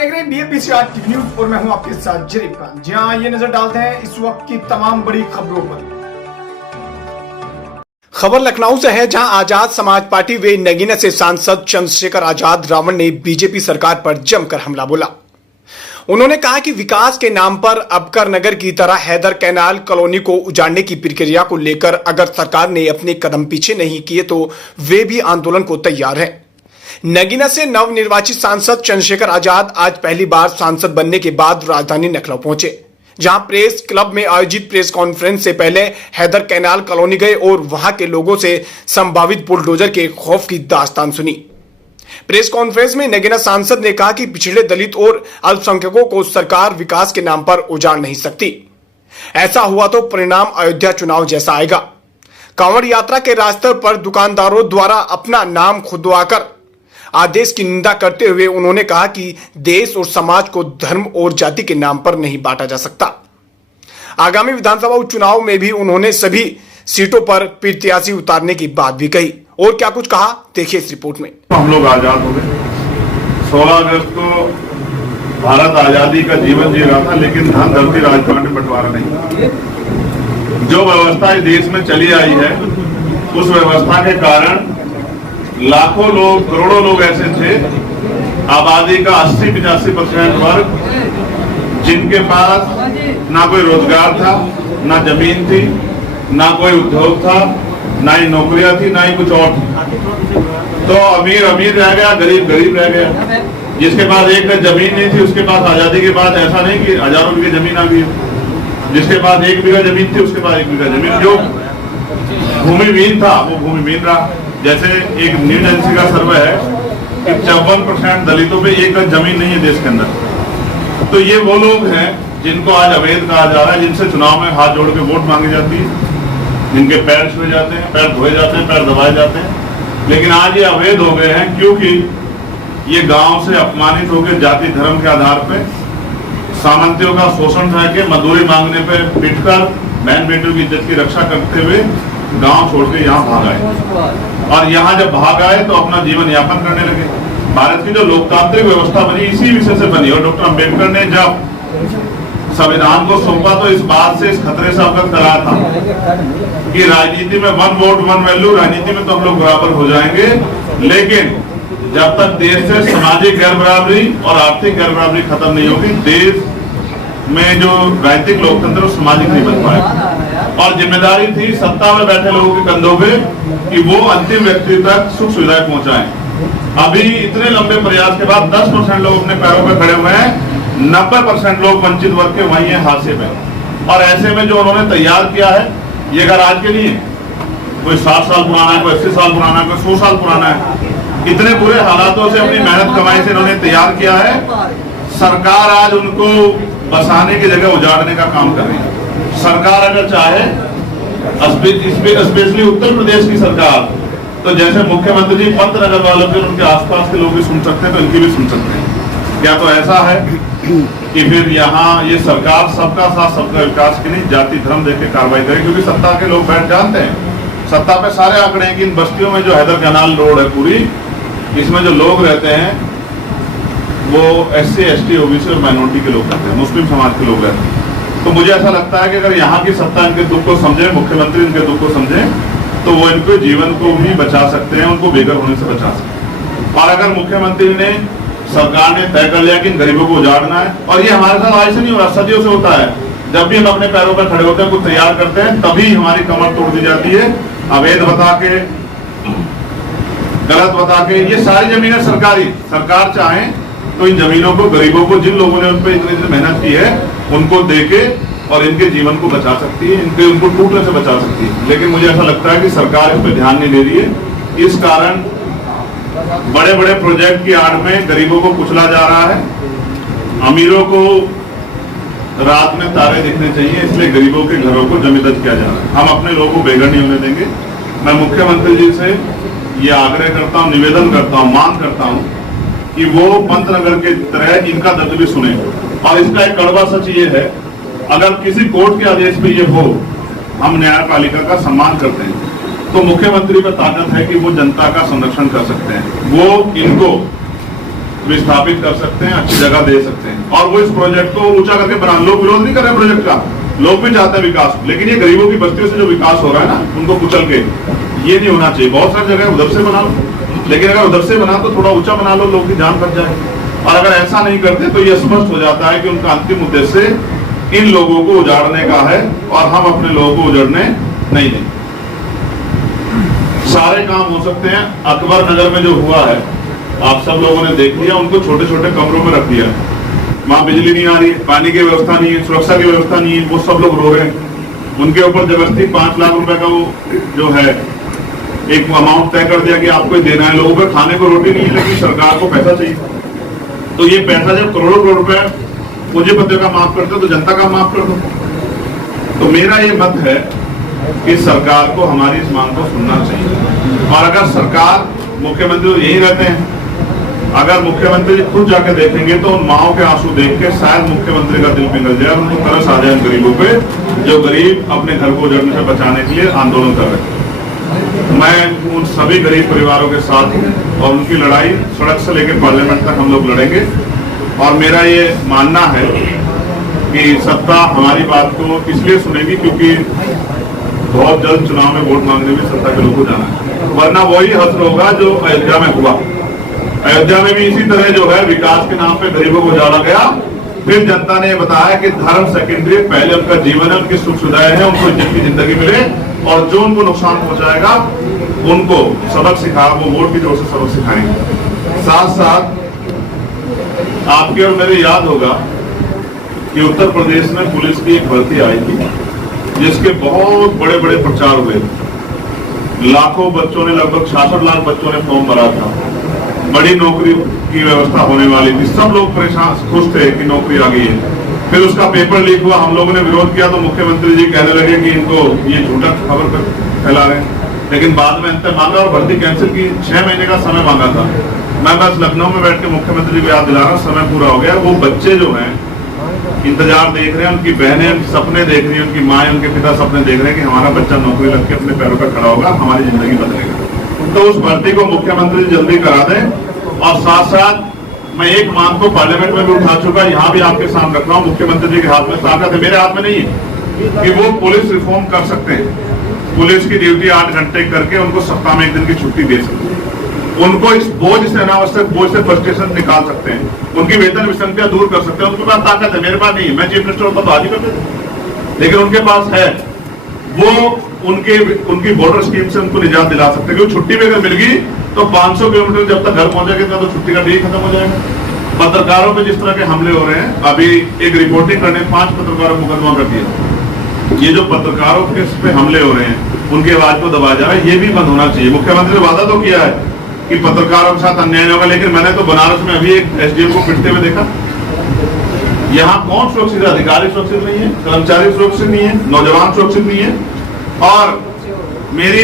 देख रहे हैं BFBCR टीवी न्यूज और मैं हूं आपके साथ जरीफ खान। जी हां, ये नजर डालते हैं इस वक्त की तमाम बड़ी खबरों पर। खबर लखनऊ से है, जहां आजाद समाज पार्टी व नगीना से सांसद चंद्रशेखर आजाद रावण ने बीजेपी सरकार पर जमकर हमला बोला। उन्होंने कहा कि विकास के नाम पर अबकर नगर की तरह हैदर कैनाल कॉलोनी को उजाड़ने की प्रक्रिया को लेकर अगर सरकार ने अपने कदम पीछे नहीं किए तो वे भी आंदोलन को तैयार हैं। नगीना से नवनिर्वाचित सांसद चंद्रशेखर आजाद आज पहली बार सांसद बनने के बाद राजधानी लखनऊ पहुंचे, जहां प्रेस क्लब में आयोजित प्रेस कॉन्फ्रेंस से पहले हैदर कैनाल कॉलोनी गए और वहां के लोगों से संभावित बुलडोजर के खौफ की दास्तान सुनी। प्रेस कॉन्फ्रेंस में नगीना सांसद ने कहा कि पिछड़े दलित और अल्पसंख्यकों को सरकार विकास के नाम पर उजाड़ नहीं सकती। ऐसा हुआ तो परिणाम अयोध्या चुनाव जैसा आएगा। कांवड़ यात्रा के रास्ते पर दुकानदारों द्वारा अपना नाम खुदवाकर आदेश की निंदा करते हुए उन्होंने कहा कि देश और समाज को धर्म और जाति के नाम पर नहीं बांटा जा सकता। आगामी विधानसभा उपचुनाव में भी उन्होंने सभी सीटों पर प्रत्याशी उतारने की बात भी कही। और क्या कुछ कहा, देखिए इस रिपोर्ट में। हम लोग आजाद हो गए। 16 अगस्त को भारत आजादी का जीवन जी रहा था, लेकिन धन धरती राजपाट में बंटवारा नहीं। जो व्यवस्था इस देश में चली आई है, उस व्यवस्था के कारण लाखों लोग, करोड़ों लोग ऐसे थे, आबादी का 80-85% वर्ग, जिनके पास ना कोई रोजगार था, ना जमीन थी, ना कोई उद्योग था, ना ही नौकरियां थी, ना ही कुछ और थी। तो अमीर अमीर रह गया, गरीब गरीब रह गया। जिसके पास एक जमीन नहीं थी, उसके पास आजादी के बाद ऐसा नहीं कि हजारों बीघे जमीन आ गई। जिसके पास 1 बीघा जमीन थी, उसके पास 1 बीघा जमीन। जो भूमिहीन था वो भूमिहीन रहा। जैसे एक न्यूज एजेंसी का सर्वे है कि 54% दलितों पे 1 गज जमीन नहीं है देश के अंदर। तो ये वो लोग हैं जिनको आज अवैध कहा जा रहा है, जिनसे चुनाव में हाथ जोड़ के वोट मांगी जाती है, जिनके पैर छुए जाते हैं, पैर धोए जाते हैं, पैर दबाए जाते हैं। लेकिन आज ये अवैध हो गए हैं क्योंकि ये गांव से अपमानित होकर जाति धर्म के आधार पे सामंतियों का शोषण रह के मजदूरी मांगने पे पिटकर बहन बेटियों की इज्जत की रक्षा करते हुए गांव छोड़ के यहाँ भाग आए। और यहाँ जब भाग आए तो अपना जीवन यापन करने लगे। भारत की जो लोकतांत्रिक व्यवस्था बनी इसी विषय से बनी। और डॉक्टर अम्बेडकर ने जब संविधान को सौंपा तो इस बात से, इस खतरे से अवगत कराया था कि राजनीति में 1 वोट 1 वैल्यू, राजनीति में तो हम लोग बराबर हो जाएंगे, लेकिन जब तक देश से सामाजिक गैर बराबरी और आर्थिक गैर बराबरी खत्म नहीं होगी, देश में जो राजनीतिक लोकतंत्र सामाजिक नहीं बन पाएगा। और जिम्मेदारी थी सत्ता में बैठे लोगों के कंधों पे कि वो अंतिम व्यक्ति तक सुख सुविधाएं पहुंचाएं। अभी इतने लंबे प्रयास के बाद 10% लोग अपने पैरों पर खड़े हुए हैं, 90% लोग वंचित वर्ग के वही है हादसे में। और ऐसे में जो उन्होंने तैयार किया है, ये अगर आज के लिए कोई 60 साल पुराना है, कोई 80 साल पुराना है, कोई 100 साल पुराना है, इतने बुरे हालातों से अपनी मेहनत कमाई से इन्होंने तैयार किया है। सरकार आज उनको बसाने की जगह उजाड़ने का काम कर रही है। सरकार अगर चाहे, स्पेशली उत्तर प्रदेश की सरकार, तो जैसे मुख्यमंत्री जी पंत नगर वालों के, उनके आसपास के लोग भी सुन सकते हैं, तो इनकी भी सुन सकते हैं। क्या तो ऐसा है कि फिर यहाँ ये सरकार सबका साथ सबका विकास की नहीं, जाति धर्म देख के कार्रवाई करे? क्योंकि सत्ता के लोग बैठ जानते हैं, सत्ता पे सारे आंकड़े हैं कि इन बस्तियों में जो हैदर कैनाल रोड है पूरी, इसमें जो लोग रहते हैं वो SC ST OBC और माइनॉरिटी के लोग रहते हैं, मुस्लिम समाज के लोग रहते हैं। तो मुझे ऐसा लगता है कि अगर यहाँ की सत्ता इनके दुख को समझे, मुख्यमंत्री इनके दुख को समझे, तो वो इनके जीवन को भी बचा सकते हैं, उनको बेघर होने से बचा सकते हैं। और अगर मुख्यमंत्री ने, सरकार ने तय कर लिया कि इन गरीबों को उजाड़ना है, और ये हमारे साथ आज से नहीं हो रहा, सदियों से होता है। जब भी हम अपने पैरों पर खड़े होते हैं, कुछ तैयार करते हैं, तभी हमारी कमर तोड़ दी जाती है, अवैध बता के, गलत बता के। ये सारी जमीनें सरकारी, सरकार चाहे तो इन जमीनों को, गरीबों को, जिन लोगों ने उन पर इतनी मेहनत की है, उनको देके और इनके जीवन को बचा सकती है, उनको टूटने से बचा सकती है। लेकिन मुझे ऐसा लगता है कि सरकार इस पर ध्यान नहीं दे रही है। इस कारण बड़े बड़े प्रोजेक्ट की आड़ में गरीबों को कुचला जा रहा है। अमीरों को रात में तारे दिखने चाहिए, इसलिए गरीबों के घरों को जमींदज किया जा रहा है। हम अपने लोगों को बेघर नहीं होने देंगे। मैं मुख्यमंत्री जी से ये आग्रह करता हूँ, निवेदन करता हूँ, मांग करता हूँ कि वो पंतनगर के तरह इनका दर्द भी सुने। और इसका एक कड़वा सच ये है, अगर किसी कोर्ट के आदेश पे ये हो, हम न्यायपालिका का सम्मान करते हैं, तो मुख्यमंत्री पर ताकत है कि वो जनता का संरक्षण कर सकते हैं। वो इनको विस्थापित कर सकते हैं, अच्छी जगह दे सकते हैं और वो इस प्रोजेक्ट को ऊंचा करके बना। लोग विरोध नहीं कर रहे प्रोजेक्ट का, लोग भी चाहते हैं विकास, लेकिन ये गरीबों की बस्तियों से जो विकास हो रहा है ना, उनको कुचल के, ये नहीं होना चाहिए। बहुत सारी जगह उधर से बना लो, लेकिन अगर उधर से बना तो थोड़ा ऊंचा बना लो, लोग की जान बच जाए। और अगर ऐसा नहीं करते तो ये स्पष्ट हो जाता है कि उनका अंतिम उद्देश्य इन लोगों को उजाड़ने का है और हम अपने लोगों को उजाड़ने नहीं देंगे। सारे काम हो सकते हैं। अकबर नगर में जो हुआ है आप सब लोगों ने देख लिया, उनको छोटे छोटे कमरों में रख दिया। वहां बिजली नहीं आ रही है, पानी की व्यवस्था नहीं है, सुरक्षा की व्यवस्था नहीं है, वो सब लोग रो रहे हैं। उनके ऊपर जबरदस्ती 5 लाख रुपए का वो जो है एक अमाउंट तय कर दिया कि आपको देना है। लोगों को खाने को रोटी नहीं है, लेकिन सरकार को पैसा चाहिए। तो ये पैसा जब करोड़ों करोड़ रुपए पूंजीपतियों का माफ करते हो तो जनता का माफ कर दो। तो मेरा ये मत है कि सरकार को हमारी इस मांग को सुनना चाहिए। और अगर सरकार, मुख्यमंत्री तो यही रहते हैं, अगर मुख्यमंत्री जी खुद जाके देखेंगे तो उन माओं के आंसू देख के शायद मुख्यमंत्री का दिल पिघल जाए, उनको तरस आ जाए गरीबों पे, जो गरीब अपने घर को उजड़ने से बचाने के लिए आंदोलन कर रहे हैं। मैं उन सभी गरीब परिवारों के साथ हूँ और उनकी लड़ाई सड़क से लेकर पार्लियामेंट तक हम लोग लड़ेंगे। और मेरा ये मानना है कि सत्ता हमारी बात को इसलिए सुनेगी क्योंकि बहुत जल्द चुनाव में वोट मांगने में सत्ता के लोगों को जाना है, वरना वही हश्र होगा जो अयोध्या में हुआ। अयोध्या में भी इसी तरह जो है विकास के नाम पे गरीबों को उजाड़ा गया। फिर जनता ने बताया कि धर्म सेकेंडरी, पहले उनका जीवन है, उनकी सुख सुविधाएं हैं, उनको इज्जत की जिंदगी मिले और जो उनको नुकसान पहुंचाएगा उनको सबक सिखा, वो वोट की जोर से सबक सिखाएंगे। साथ साथ आपके और मेरे याद होगा कि उत्तर प्रदेश में पुलिस की एक भर्ती आई थी जिसके बहुत बड़े बड़े प्रचार हुए। लाखों बच्चों ने, लगभग 66 लाख बच्चों ने फॉर्म भरा था। बड़ी नौकरी की व्यवस्था होने वाली थी, सब लोग परेशान, खुश थे कि नौकरी आ गई है। फिर उसका पेपर लीक हुआ, हम लोगों ने विरोध किया तो मुख्यमंत्री जी कहने लगे कि इनको ये झूठा खबर फैला रहे हैं। लेकिन बाद में अंतर मांगा और भर्ती कैंसिल की। 6 महीने का समय मांगा था। मैं बस लखनऊ में बैठ के मुख्यमंत्री को याद दिला रहा, समय पूरा हो गया। वो बच्चे जो हैं इंतजार देख रहे हैं, उनकी बहनें सपने देख रही हैं, उनकी माँ, उनके पिता सपने देख रहे हैं कि हमारा बच्चा नौकरी लग के अपने पैरों पर खड़ा होगा, हमारी जिंदगी बदलेगा। तो उस भर्ती को मुख्यमंत्री जल्दी करा दें। और साथ साथ मैं एक मांग को पार्लियामेंट में भी उठा चुका, यहाँ भी आपके सामने रख रहा हूँ। मुख्यमंत्री जी के हाथ में ताकत है, मेरे हाथ में नहीं है, कि वो पुलिस रिफॉर्म कर सकते हैं। पुलिस की ड्यूटी 8 घंटे करके उनको सप्ताह में 1 दिन की छुट्टी दे सकते हैं। उनको इस बोझ से, अनावश्यक बोझ से फ्रस्ट्रेशन निकाल सकते हैं, उनकी वेतन विसंगतियां दूर कर सकते हैं। उनके पास ताकत है, मेरे पास नहीं है। मैं चीफ मिनिस्टर होता तो आज ही कर देता, लेकिन उनके पास है। वो उनकी बॉर्डर स्कीम से उनको निजात दिला सकते हैं, क्योंकि छुट्टी भी अगर मिल गई तो 500 किलोमीटर जब तक घर पहुंचेगा तो छुट्टी का डे खत्म हो जाएगा। पत्रकारों पे जिस तरह के हमले हो रहे हैं, अभी एक रिपोर्टिंग करने 5 पत्रकारों को मुकदमा कर दिया। ये जो पत्रकारों के पे हमले हो रहे हैं, उनकी आवाज को दबाया जा रहा है, ये भी बंद होना चाहिए। मुख्यमंत्री ने वादा तो किया है कि पत्रकारों के साथ अन्याय होगा, लेकिन मैंने तो बनारस में अभी एक एसडीएम को पिटते हुए देखा। यहाँ कौन सुरक्षित है? अधिकारी सुरक्षित नहीं है, कर्मचारी सुरक्षित नहीं है, नौजवान सुरक्षित नहीं है। और मेरी